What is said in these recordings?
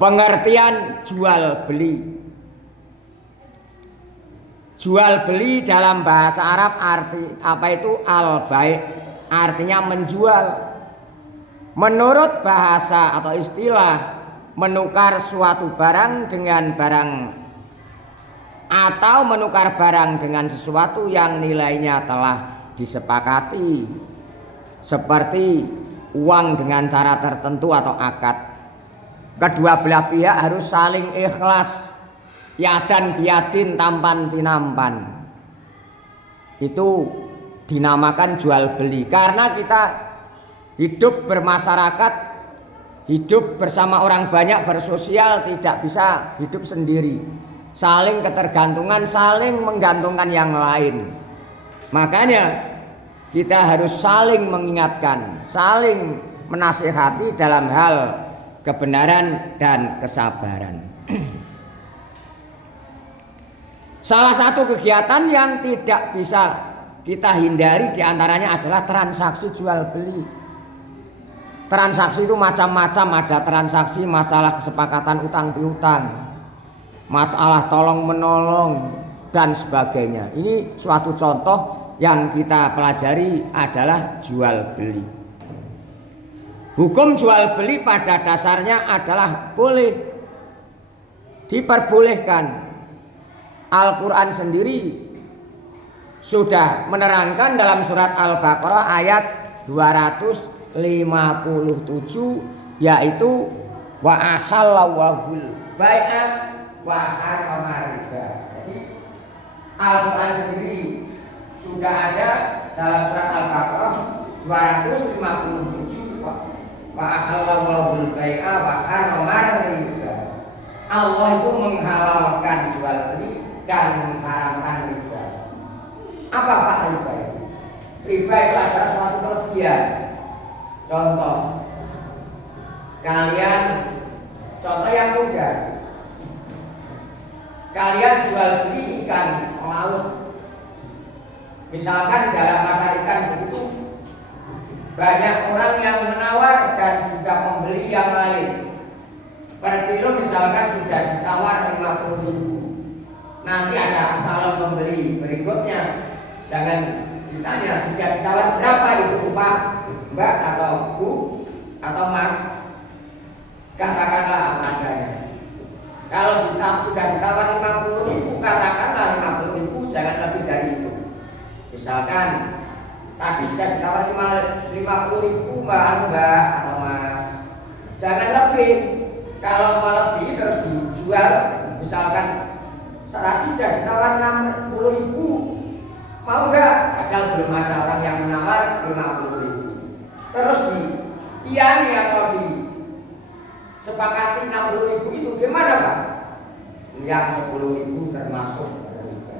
Pengertian jual beli. Jual beli dalam bahasa Arab arti apa itu al-bai', artinya menjual. Menurut bahasa atau istilah, menukar suatu barang dengan barang atau menukar barang dengan sesuatu yang nilainya telah disepakati, seperti uang dengan cara tertentu atau akad. Kedua belah pihak harus saling ikhlas, yadan biyadin, tampan tinampan. Itu dinamakan jual beli. Karena kita hidup bermasyarakat, hidup bersama orang banyak, bersosial, tidak bisa hidup sendiri. Saling ketergantungan, saling menggantungkan yang lain. Makanya kita harus saling mengingatkan, saling menasihati dalam hal kebenaran dan kesabaran. Salah satu kegiatan yang tidak bisa kita hindari diantaranya adalah transaksi jual beli. Transaksi itu macam-macam, ada transaksi masalah kesepakatan utang piutang, masalah tolong menolong dan sebagainya. Ini suatu contoh yang kita pelajari adalah jual beli. Hukum jual beli pada dasarnya adalah boleh, diperbolehkan. Al-Quran sendiri sudah menerangkan dalam surat Al-Baqarah ayat 257, yaitu wa ahallallahul bai'a wa harrama riba. Jadi Al-Quran sendiri sudah ada dalam surat Al-Baqarah 257, wa ahallallahul bai'a wa harrama riba. Allah itu menghalalkan jual beli dan mengharamkan riba. Apa Pak riba itu? Riba itu adalah suatu kelebihan. Contoh yang mudah. Kalian jual beli ikan laut. Misalkan dalam pasar ikan begitu banyak orang yang menawar dan juga membeli yang lain. Per kilo misalkan sudah ditawar 50.000. Nanti ada calon pembeli berikutnya, jangan ditanya sudah ditawar berapa itu Pak, Mbak atau Bu atau Mas. Katakanlah apa adanya. Kalau sudah ditawar 50.000, katakanlah 50.000, jangan lebih dari itu. Misalkan tadi sudah ditawar 50.000 Mbak atau Mas, jangan lebih. Kalau mau lebih terus dijual, misalkan 100 sudah ditawar 60.000, mau nggak? Padahal belum ada orang yang menawar 50.000. Terus diiyani atau disepakati 60.000 itu gimana Pak? Yang 10.000 termasuk riba.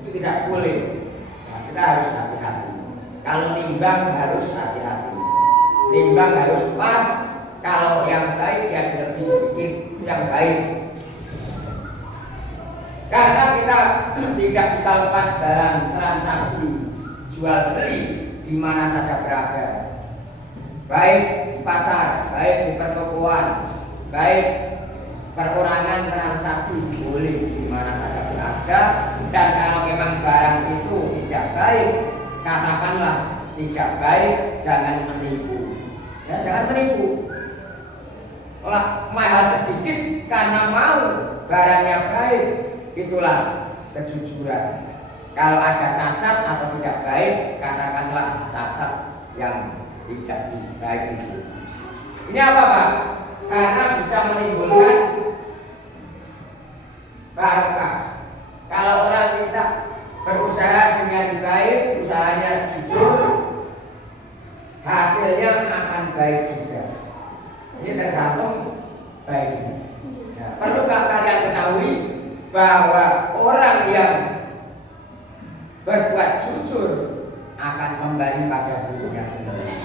Itu tidak boleh. Nah, kita harus hati-hati. Kalau nimbang harus hati-hati. Nimbang harus pas. Kalau yang baik ya lebih sedikit yang baik. Karena kita tidak bisa lepas dalam transaksi jual beli di mana saja berada. Baik di pasar, baik di pertokoan, baik perorangan transaksi boleh di mana saja berada. Dan kalau memang barang itu tidak baik, katakanlah tidak baik, jangan menipu. Ya, jangan menipu. Kalau mahal sedikit karena mau barangnya baik, itulah kejujuran. Kalau ada cacat atau tidak baik, katakanlah cacat yang tidak baik itu. Ini apa Pak? Karena bisa menimbulkan barokah. Kalau orang kita berusaha dengan baik, usahanya jujur, hasilnya akan baik juga. Ini tergantung baiknya. Nah, perlukah kalian ketahui bahwa orang yang berbuat jujur akan kembali pada dirinya sendiri.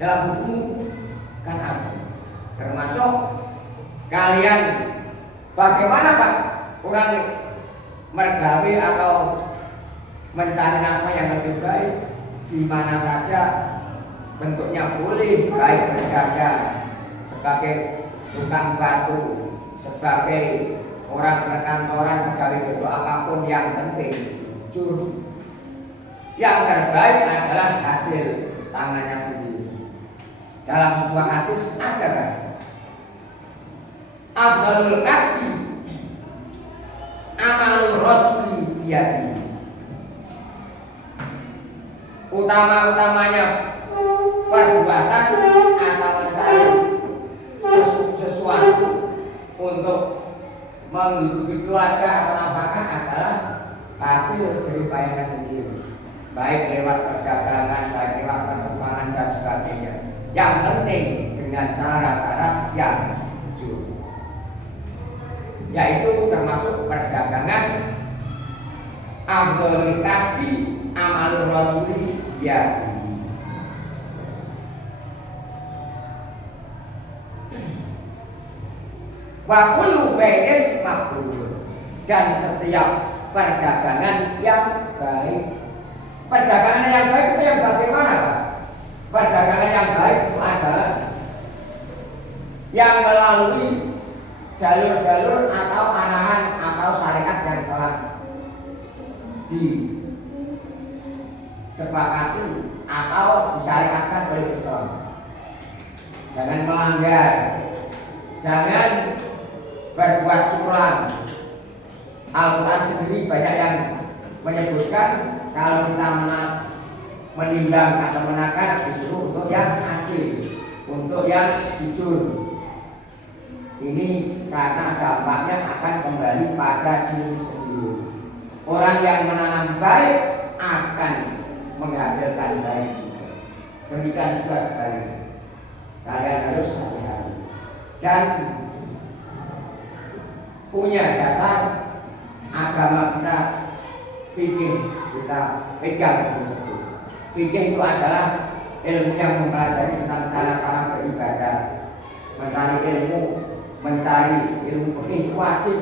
Dalam buku kan ada, termasuk kalian bagaimana Pak orang mergawe atau mencari nafkah yang lebih baik di mana saja bentuknya boleh, baik berdagang, sebagai tukang batu, sebagai orang perkantoran, pegawai gedung apapun yang penting jujur. Yang terbaik adalah hasil tangannya sendiri. Dalam sebuah hadis ada kan? Afdalul kasbi amalul rajuli biyadi. Utama-utamanya perbuatan atau mencari sesuatu untuk menghidupi keluarga atau nafkah adalah hasil jerih payahnya sendiri, baik lewat perdagangan, baik lewat pertukaran dan sebagainya. Yang penting dengan cara-cara yang jujur, yaitu termasuk perdagangan. Afdhalul kasbi amalur rajuli biyadihi. Wa kullu bai'in mabrur, dan setiap perdagangan yang baik. Perdagangan yang baik itu yang bagaimana, Pak? Perdagangan yang baik itu adalah yang melalui jalur-jalur atau arahan atau syariat yang telah disepakati atau disyariatkan oleh Islam. Jangan melanggar, jangan berbuat curang. Al-Quran sendiri banyak yang menyebutkan kalau kita menimbang atau menakar disuruh untuk yang adil, untuk yang jujur. Ini karena dampaknya akan kembali pada diri sendiri. Orang yang menanam baik akan menghasilkan baik juga. Demikian juga sebaliknya. Kalian harus hati-hati dan punya dasar agama kita, fikih kita pegang betul. Fikih itu adalah ilmu yang mempelajari tentang cara-cara beribadah, mencari ilmu fikih wajib,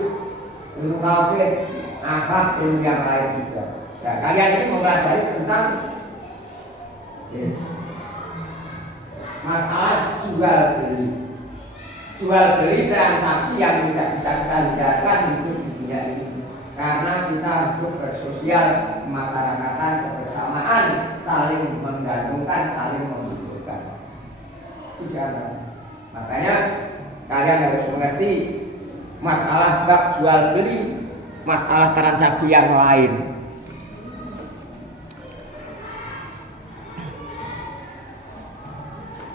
ilmu tauhid, akhlak, ilmu yang lain juga. Ya, kalian ini mempelajari tentang masalah jual beli transaksi yang tidak bisa kita hindarkan hidup di dunia ini, karena kita hidup bersosial, kemasyarakatan, kebersamaan, saling menggantungkan, saling menghidupkan. Itu jangan. Makanya kalian harus mengerti masalah bab jual beli, masalah transaksi yang lain.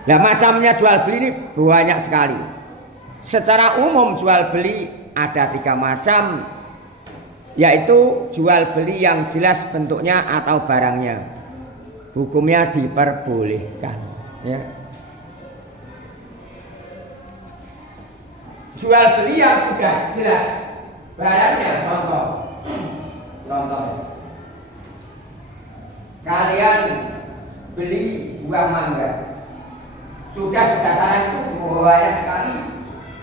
Nah, macamnya jual beli ini banyak sekali. Secara umum jual beli ada 3 macam, yaitu jual beli yang jelas bentuknya atau barangnya, hukumnya diperbolehkan. Ya. Jual beli yang sudah jelas barangnya, contoh, kalian beli buah mangga, sudah di dasaran itu banyak sekali,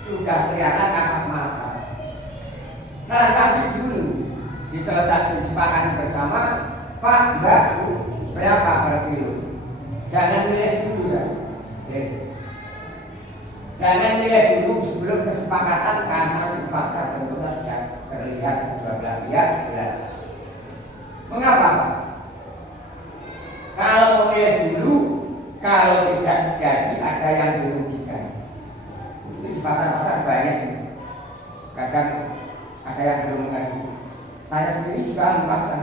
sudah kelihatan kasat mata. Transaksi dulu, disepakati bersama, Pak, Mbak, Bu, berapa per kilo? Jangan milih dulu ya. Jangan milih dulu sebelum kesepakatan, karena sifatnya bentuknya sudah terlihat dua belah pihak jelas. Mengapa? Kalau memilih dulu, kalau tidak jadi ada yang dirugikan. Itu di pasar-pasar banyak. Kadang ada yang belum mengerti. Saya sendiri juga di pasar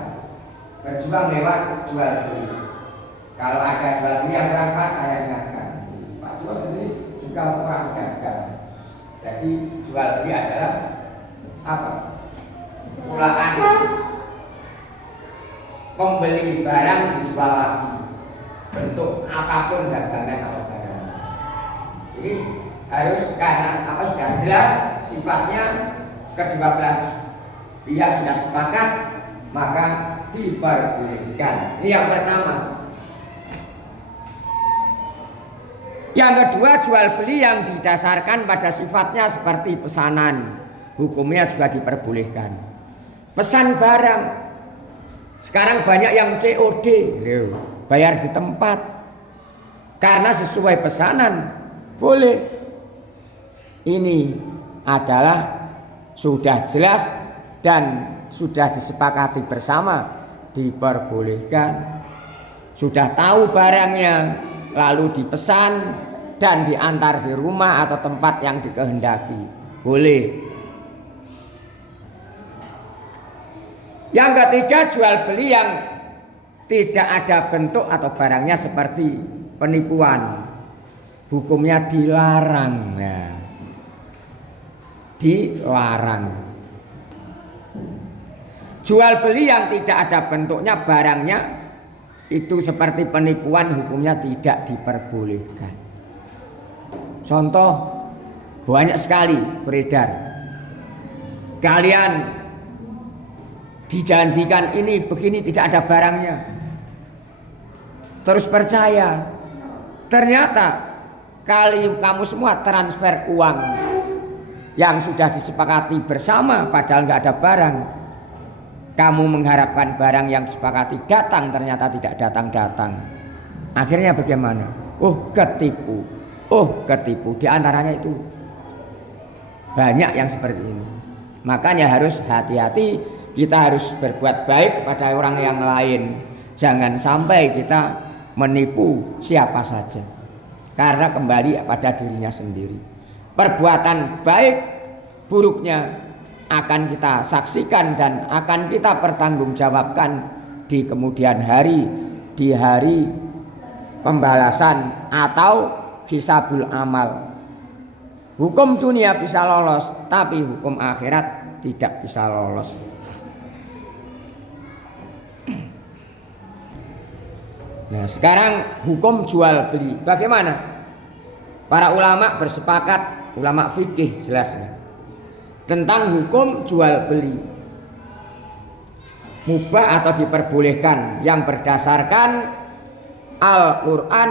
berjuang lewat jual beli. Kalau ada jual beli yang kurang pas, saya ingatkan. Pak Tua sendiri juga kurang gagal. Jadi jual beli adalah apa? Pulaan, membeli barang dijual lagi, bentuk apapun dagangan atau barang. Ini harus karena apa, sudah jelas sifatnya, kedua belah pihak sudah sepakat, maka diperbolehkan. Ini yang pertama. Yang kedua, jual beli yang didasarkan pada sifatnya seperti pesanan, hukumnya juga diperbolehkan. Pesan barang, sekarang banyak yang COD, bayar di tempat, karena sesuai pesanan boleh. ini adalah sudah jelas dan sudah disepakati bersama, diperbolehkan. Sudah tahu barangnya, lalu dipesan dan diantar di rumah atau tempat yang dikehendaki, boleh. Yang ketiga, jual beli yang tidak ada bentuk atau barangnya seperti penipuan, hukumnya dilarang. Nah, dilarang. Jual beli yang tidak ada bentuknya barangnya itu seperti penipuan, hukumnya tidak diperbolehkan. Contoh banyak sekali beredar. Kalian dijanjikan ini begini, tidak ada barangnya, terus percaya. Ternyata kamu semua transfer uang yang sudah disepakati bersama padahal nggak ada barang. Kamu mengharapkan barang yang disepakati datang, ternyata tidak datang-datang. Akhirnya bagaimana? Ketipu. Ketipu. Di antaranya itu banyak yang seperti ini. Makanya harus hati-hati. Kita harus berbuat baik kepada orang yang lain. Jangan sampai kita menipu siapa saja. Karena kembali pada dirinya sendiri. Perbuatan baik buruknya akan kita saksikan dan akan kita pertanggungjawabkan di kemudian hari, di hari pembalasan atau hisabul amal. Hukum dunia bisa lolos, tapi hukum akhirat tidak bisa lolos. Nah, sekarang hukum jual beli bagaimana? Para ulama bersepakat, ulama fikih jelasnya tentang hukum jual beli, mubah atau diperbolehkan yang berdasarkan Al-Quran.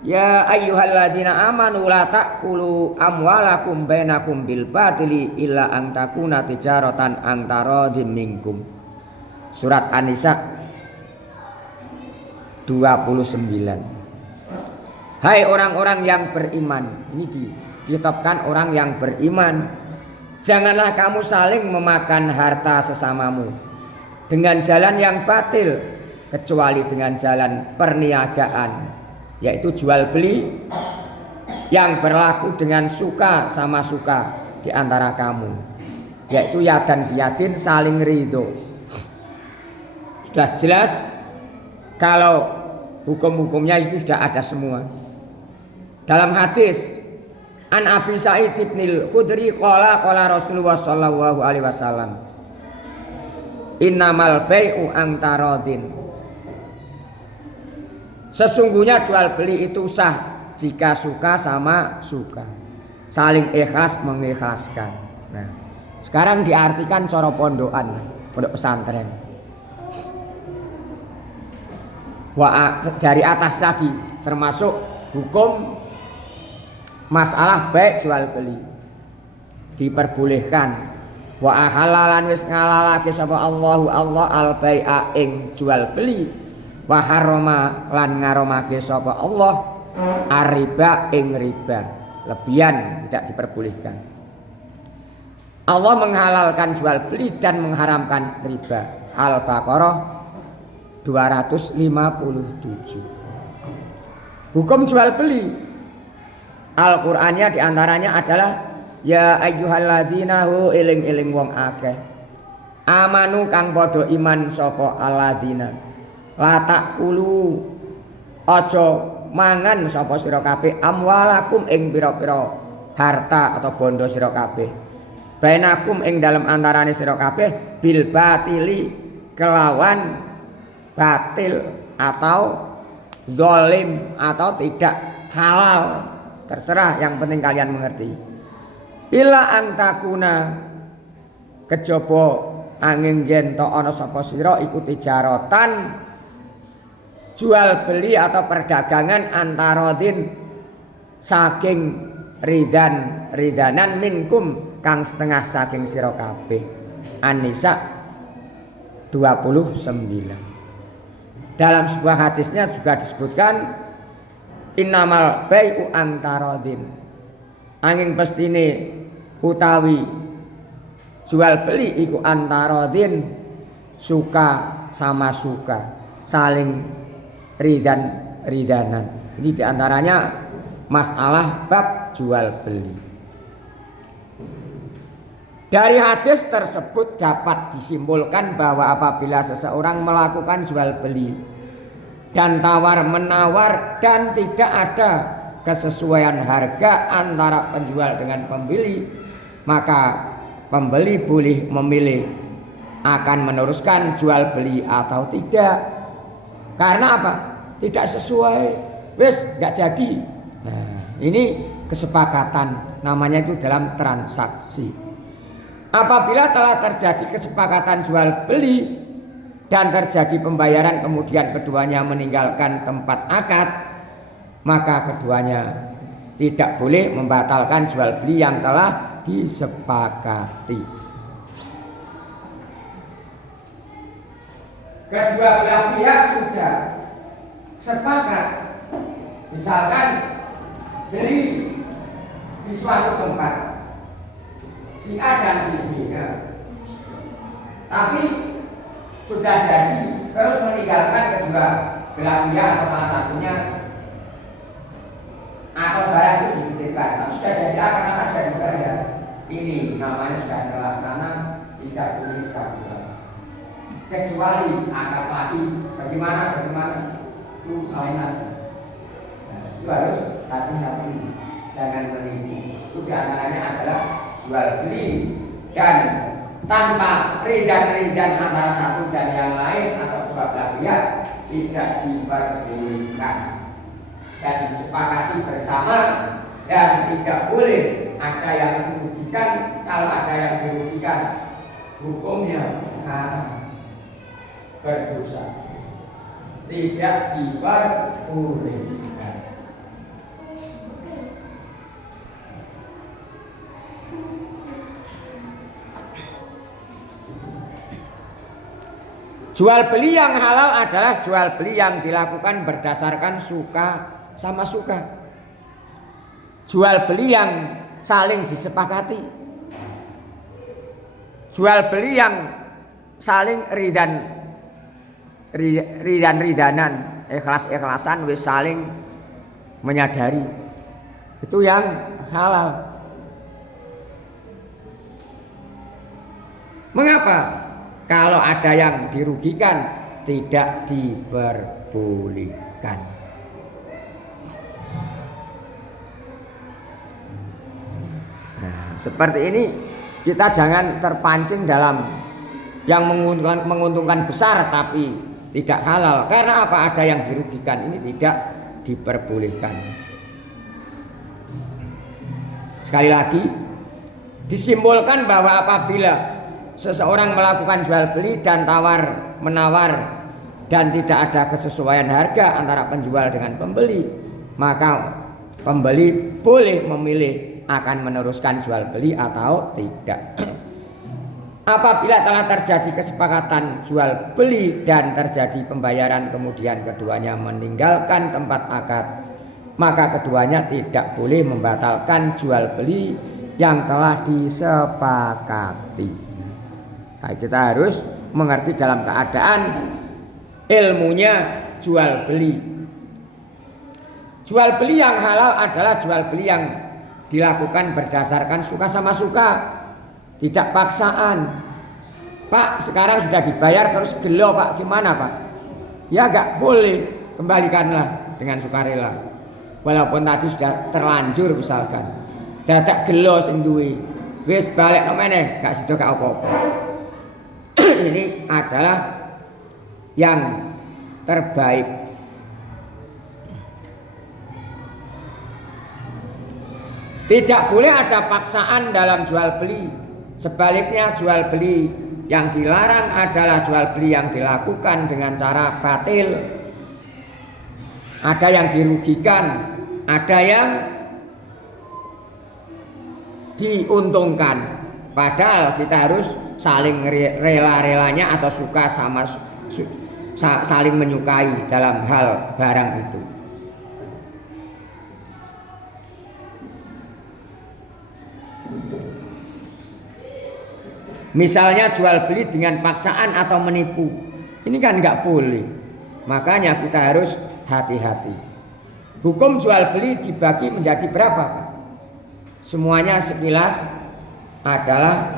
Ya ayyuhalladzina amanu la ta'kulu amwalakum bainakum bil batili illa an takuna tijaratan an taradhim minkum. Surat An-Nisa 29. Hai orang-orang yang beriman, ini ditetapkan orang yang beriman, janganlah kamu saling memakan harta sesamamu dengan jalan yang batil, kecuali dengan jalan perniagaan, yaitu jual beli yang berlaku dengan suka sama suka di antara kamu, yaitu yadan biyadin, saling ridho. Sudah jelas kalau hukum-hukumnya itu sudah ada semua. Dalam hadis An Abi Sa'id ibnil Khudri qala Rasulullah sallallahu alaihi wasallam, innamal bai'u an taradin. Sesungguhnya jual beli itu sah jika suka sama suka, saling ikhlas mengikhlaskan. Nah, sekarang diartikan cara pondokan, pondok pesantren. Dari atas tadi termasuk hukum masalah baik jual beli diperbolehkan. Wa ahalalan wis ngalalake sapa Allahu Allah al bai'a ing jual beli, wa harrama lan ngaromake sapa Allah ariba ing riba, lebihan tidak diperbolehkan. Allah menghalalkan jual beli dan mengharamkan riba. Al-Baqarah 257. Hukum jual beli Al-Qur'annya diantaranya adalah ya ayyuhalladzina hu eling-eling wong akeh amanu kang padha iman sapa alladzina la taqulu aja mangan sapa sira kabeh amwalakum ing pira-pira harta atau bondo sira kabeh bainakum ing dalam antarane sira kabeh bil batili kelawan batil atau zalim atau tidak halal, terserah, yang penting kalian mengerti. Ila antakuna kejaba angin yen to ana sapa sira iku tijaratan jual beli atau perdagangan antarodin saking ridanan minkum kang setengah saking sira kabeh. An-Nisa 29. Dalam sebuah hadisnya juga disebutkan innamal bai'u antarodin. Anging pestine utawi jual beli iku antarodin suka sama suka, saling ridanan. Ini diantaranya masalah bab jual beli. Dari hadis tersebut dapat disimpulkan bahwa apabila seseorang melakukan jual beli dan tawar menawar dan tidak ada kesesuaian harga antara penjual dengan pembeli, maka pembeli boleh memilih akan meneruskan jual beli atau tidak. Karena apa? Tidak sesuai, wes nggak jadi. Nah, ini kesepakatan, namanya itu dalam transaksi. Apabila telah terjadi kesepakatan jual beli dan terjadi pembayaran kemudian keduanya meninggalkan tempat akad, maka keduanya tidak boleh membatalkan jual beli yang telah disepakati. Kedua belah pihak sudah sepakat, misalkan beli di suatu tempat, si A dan si B, ya. Tapi sudah jadi terus meninggalkan kedua belah pihak atau salah satunya, atau barang itu dititipkan, tapi sudah jadi karena sudah dibayar, ini namanya sudah terlaksana, tidak boleh dicabut. Kecuali akad lagi bagaimana itu lain lagi. Nah, itu harus hati-hati, jangan menipu. Itu diantaranya adalah jual beli dan tanpa ridan antara satu dan yang lain atau dua belah pihak tidak diperbolehkan dan disepakati bersama, dan tidak boleh ada yang dirugikan. Kalau ada yang dirugikan, hukumnya berdosa, tidak diperbolehkan. Jual beli yang halal adalah jual beli yang dilakukan berdasarkan suka sama suka. Jual beli yang saling disepakati. Jual beli yang saling ridanan, ikhlas-ikhlasan, wis saling menyadari. Itu yang halal. Mengapa? Kalau ada yang dirugikan, tidak diperbolehkan. Nah, seperti ini kita jangan terpancing dalam yang menguntungkan besar tapi tidak halal. Karena apa? Ada yang dirugikan, ini tidak diperbolehkan. Sekali lagi, disimpulkan bahwa apabila seseorang melakukan jual beli dan tawar menawar dan tidak ada kesesuaian harga antara penjual dengan pembeli, maka pembeli boleh memilih akan meneruskan jual beli atau tidak. Apabila telah terjadi kesepakatan jual beli dan terjadi pembayaran kemudian keduanya meninggalkan tempat akad, maka keduanya tidak boleh membatalkan jual beli yang telah disepakati. Nah, kita harus mengerti dalam keadaan ilmunya jual beli. Jual beli yang halal adalah jual beli yang dilakukan berdasarkan suka sama suka, tidak paksaan. Pak, sekarang sudah dibayar terus gelo Pak, gimana Pak? Ya gak boleh, kembalikanlah dengan sukarela. Walaupun tadi sudah terlanjur misalkan, dadak gelo sing duwe, wis balik meneh, gak sida gak apa-apa. Ini adalah yang terbaik. Tidak boleh ada paksaan dalam jual beli. Sebaliknya jual beli yang dilarang adalah jual beli yang dilakukan dengan cara batil. Ada yang dirugikan, ada yang diuntungkan. Padahal kita harus saling rela-relanya atau suka sama saling menyukai dalam hal barang itu. Misalnya jual beli dengan paksaan atau menipu. Ini kan nggak boleh. Makanya kita harus hati-hati. Hukum jual beli dibagi menjadi berapa, Pak? Semuanya sekilas adalah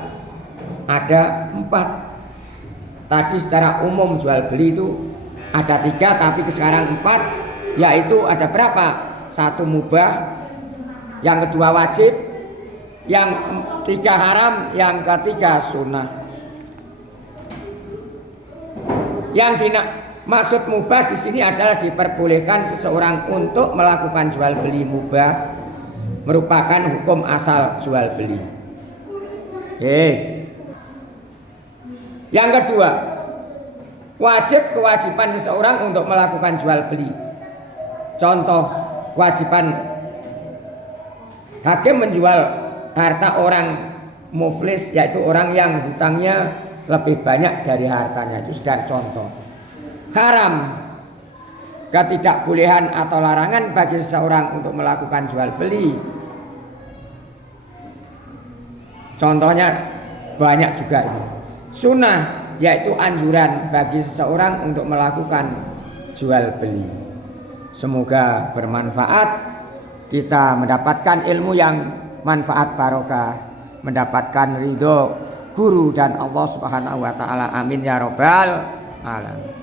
ada 4. Tadi secara umum jual beli itu ada 3, tapi sekarang 4, yaitu ada berapa? 1 mubah, yang kedua wajib, yang 3 haram, yang ketiga sunnah. Yang maksud mubah di sini adalah diperbolehkan seseorang untuk melakukan jual beli mubah, merupakan hukum asal jual beli. Yang kedua, kewajiban seseorang untuk melakukan jual beli. Contoh kewajiban hakim menjual harta orang muflis, yaitu orang yang hutangnya lebih banyak dari hartanya. Itu sekedar contoh. Haram, ketidakbolehan atau larangan bagi seseorang untuk melakukan jual beli. Contohnya banyak juga ini. Sunnah, yaitu anjuran bagi seseorang untuk melakukan jual beli. Semoga bermanfaat, kita mendapatkan ilmu yang manfaat barokah, mendapatkan ridho guru dan Allah Subhanahu wa taala. Amin ya rabbal alamin.